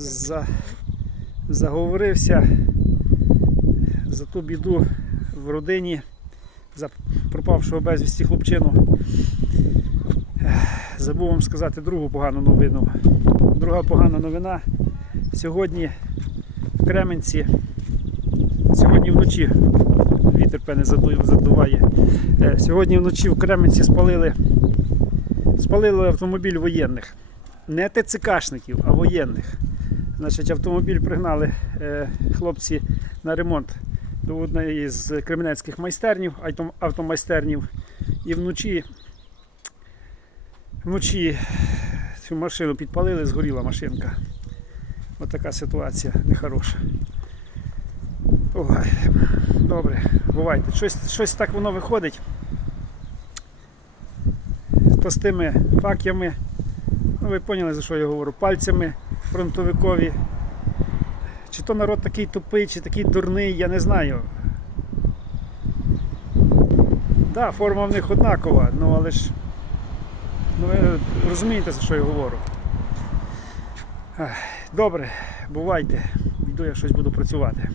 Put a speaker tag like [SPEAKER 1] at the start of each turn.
[SPEAKER 1] за, заговорився за ту біду в родині, за пропавшого безвісті хлопчину. Забув вам сказати другу погану новину. Друга погана новина. Сьогодні в Кременці, сьогодні вночі вітер заду- задуває. Е, Сьогодні вночі в Кременці спалили, спалили автомобіль воєнних. Не ТЦКшників, а воєнних. Значить, автомобіль пригнали е, хлопці на ремонт до одної з кременецьких майстернів, автомайстернів. І вночі, вночі цю машину підпалили, згоріла машинка. Ось така ситуація нехороша. Ой, добре, бувайте. Щось, щось так воно виходить. То з тими факями, ну ви поняли за що я говорю, пальцями фронтовикові. Чи то народ такий тупий, чи такий дурний, я не знаю. Так, да, форма в них однакова, ну але ж. Ну ви розумієте, за що я говорю. Добре, бувайте. Йду я щось буду працювати.